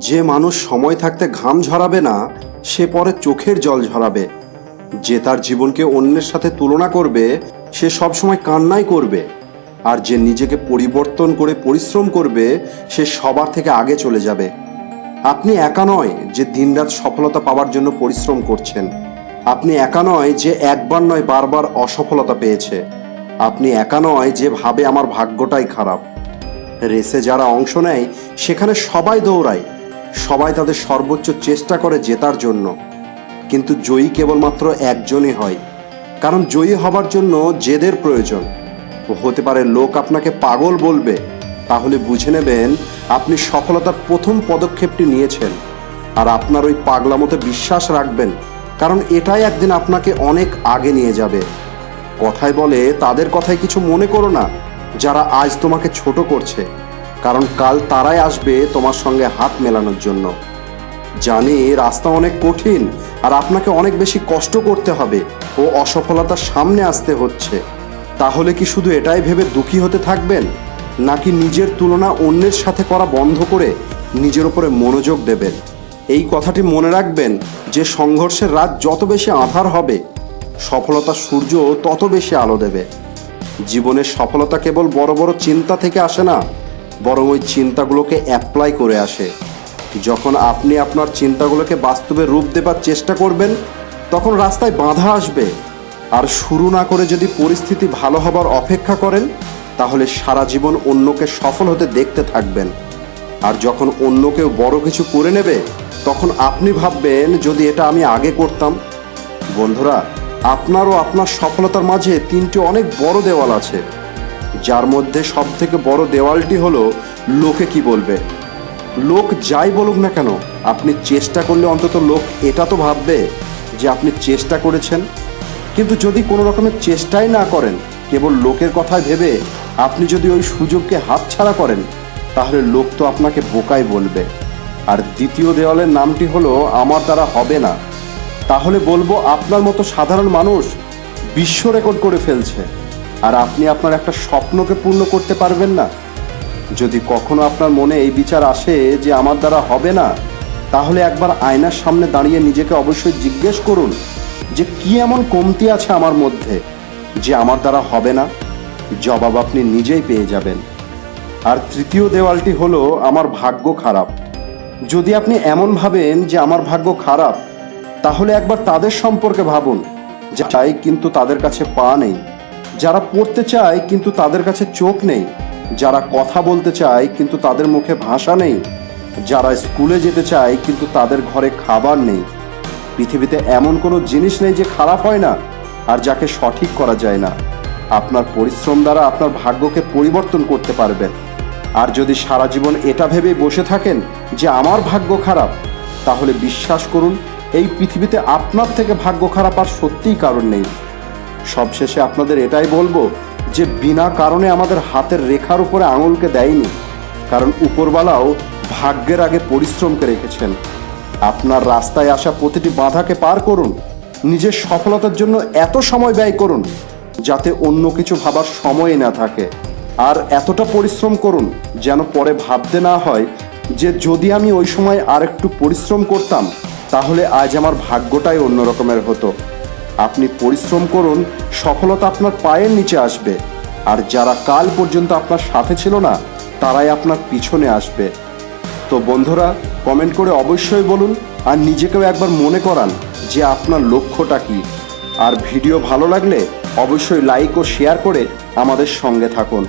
যে মানুষ সময় থাকতে ঘাম ঝরাবে না, সে পরে চোখের জল ঝরাবে। যে তার জীবনকে অন্যের সাথে তুলনা করবে, সে সবসময় কান্নাই করবে। আর যে নিজেকে পরিবর্তন করে পরিশ্রম করবে, সে সবার থেকে আগে চলে যাবে। আপনি একা নয় যে দিনরাত সফলতা পাওয়ার জন্য পরিশ্রম করছেন। আপনি একা নয় যে একবার নয় বারবার অসফলতা পেয়েছে। আপনি একা নয় যে ভাবে আমার ভাগ্যটাই খারাপ। রেসে যারা অংশ নেয়, সেখানে সবাই দৌড়ায়, সবাই তাদের সর্বোচ্চ চেষ্টা করে জেতার জন্য। কিন্তু জয়ী কেবলমাত্র একজনই হয়, কারণ জয়ী হবার জন্য জেদের প্রয়োজন। হতে পারে লোক আপনাকে পাগল বলবে, তাহলে বুঝে নেবেন আপনি সফলতার প্রথম পদক্ষেপটি নিয়েছেন। আর আপনার ওই পাগলামোতে বিশ্বাস রাখবেন, কারণ এটাই একদিন আপনাকে অনেক আগে নিয়ে যাবে। কথায় বলে, তাদের কথায় কিছু মনে করো না যারা আজ তোমাকে ছোট করছে, কারণ কাল তারাই আসবে তোমার সঙ্গে হাত মেলানোর জন্য। জানি রাস্তা অনেক কঠিন, আর আপনাকে অনেক বেশি কষ্ট করতে হবে ও অসফলতার সামনে আসতে হচ্ছে। তাহলে কি শুধু এটাই ভেবে দুঃখী হতে থাকবেন, নাকি নিজের তুলনা অন্যের সাথে করা বন্ধ করে নিজের উপরে মনোযোগ দেবেন? এই কথাটি মনে রাখবেন যে সংঘর্ষের রাত যত বেশি আঁধার হবে, সফলতার সূর্য তত বেশি আলো দেবে। জীবনের সফলতা কেবল বড় বড় চিন্তা থেকে আসে না, বরং ওই চিন্তাগুলোকে অ্যাপ্লাই করে আসে। যখন আপনি আপনার চিন্তাগুলোকে বাস্তবে রূপ দেবার চেষ্টা করবেন, তখন রাস্তায় বাধা আসবে। আর শুরু না করে যদি পরিস্থিতি ভালো হবার অপেক্ষা করেন, তাহলে সারা জীবন অন্যকে সফল হতে দেখতে থাকবেন। আর যখন অন্য কেউ বড় কিছু করে নেবে, তখন আপনি ভাববেন, যদি এটা আমি আগে করতাম। বন্ধুরা, আপনার ও আপনার সফলতার মাঝে তিনটি অনেক বড় দেওয়াল আছে, যার মধ্যে সব থেকে বড় দেওয়ালটি হলো লোকে কি বলবে। লোক যাই বলুক না কেন, আপনি চেষ্টা করলে অন্তত লোক এটা তো ভাববে যে আপনি চেষ্টা করেছেন। কিন্তু যদি কোনো রকমের চেষ্টাই না করেন, কেবল লোকের কথায় ভেবে আপনি যদি ওই সুযোগকে হাতছাড়া করেন, তাহলে লোক তো আপনাকে বোকাই বলবে। আর দ্বিতীয় দেওয়ালের নামটি হলো আমার দ্বারা হবে না। তাহলে বলবো, আপনার মতো সাধারণ মানুষ বিশ্ব রেকর্ড করে ফেলছে, আর আপনি আপনার একটা স্বপ্নকে পূর্ণ করতে পারবেন না। যদি কখনো আপনার মনে এই বিচার আসে যে আমার দ্বারা হবে না, তাহলে একবার আয়নার সামনে দাঁড়িয়ে নিজেকে অবশ্যই জিজ্ঞেস করুন যে কি এমন কমতি আছে আমার মধ্যে যে আমার দ্বারা হবে না। জবাব আপনি নিজেই পেয়ে যাবেন। আর তৃতীয় দেওয়ালটি হলো আমার ভাগ্য খারাপ। যদি আপনি এমন ভাবেন যে আমার ভাগ্য খারাপ, তাহলে একবার তাদের সম্পর্কে ভাবুন যা চাই কিন্তু তাদের কাছে পা নেই, যারা পড়তে চায় কিন্তু তাদের কাছে চোখ নেই, যারা কথা বলতে চায় কিন্তু তাদের মুখে ভাষা নেই, যারা স্কুলে যেতে চায় কিন্তু তাদের ঘরে খাবার নেই। পৃথিবীতে এমন কোনো জিনিস নেই যে খারাপ হয় না আর যাকে সঠিক করা যায় না। আপনার পরিশ্রম দ্বারা আপনার ভাগ্যকে পরিবর্তন করতে পারবেন। আর যদি সারা জীবন এটা ভেবেই বসে থাকেন যে আমার ভাগ্য খারাপ, তাহলে বিশ্বাস করুন, এই পৃথিবীতে আপনার থেকে ভাগ্য খারাপ আর সত্যিই কারণ নেই। সবশেষে আপনাদের এটাই বলবো যে বিনা কারণে আমাদের হাতের রেখার উপরে আঙুলকে দেয়নি, কারণ উপরওয়ালাও ভাগ্যের আগে পরিশ্রমকে রেখেছেন। আপনার রাস্তায় আসা প্রতিটি বাধাকে পার করুন, নিজের সফলতার জন্য এত সময় ব্যয় করুন যাতে অন্য কিছু ভাবার সময় না থাকে। আর এতটা পরিশ্রম করুন যেন পরে ভাবতে না হয় যে যদি আমি ওই সময় আর একটু পরিশ্রম করতাম, তাহলে আজ আমার ভাগ্যটাই অন্য রকমের হতো। আপনি পরিশ্রম করুন, সফলতা আপনার পায়ের নিচে আসবে। আর যারা কাল পর্যন্ত আপনার সাথে ছিল না, তারাই আপনার পিছনে আসবে। তো বন্ধুরা, কমেন্ট করে অবশ্যই বলুন, আর নিজেকেও একবার মনে করান যে আপনার লক্ষ্যটা কী। আর ভিডিও ভালো লাগলে অবশ্যই লাইক ও শেয়ার করে আমাদের সঙ্গে থাকুন।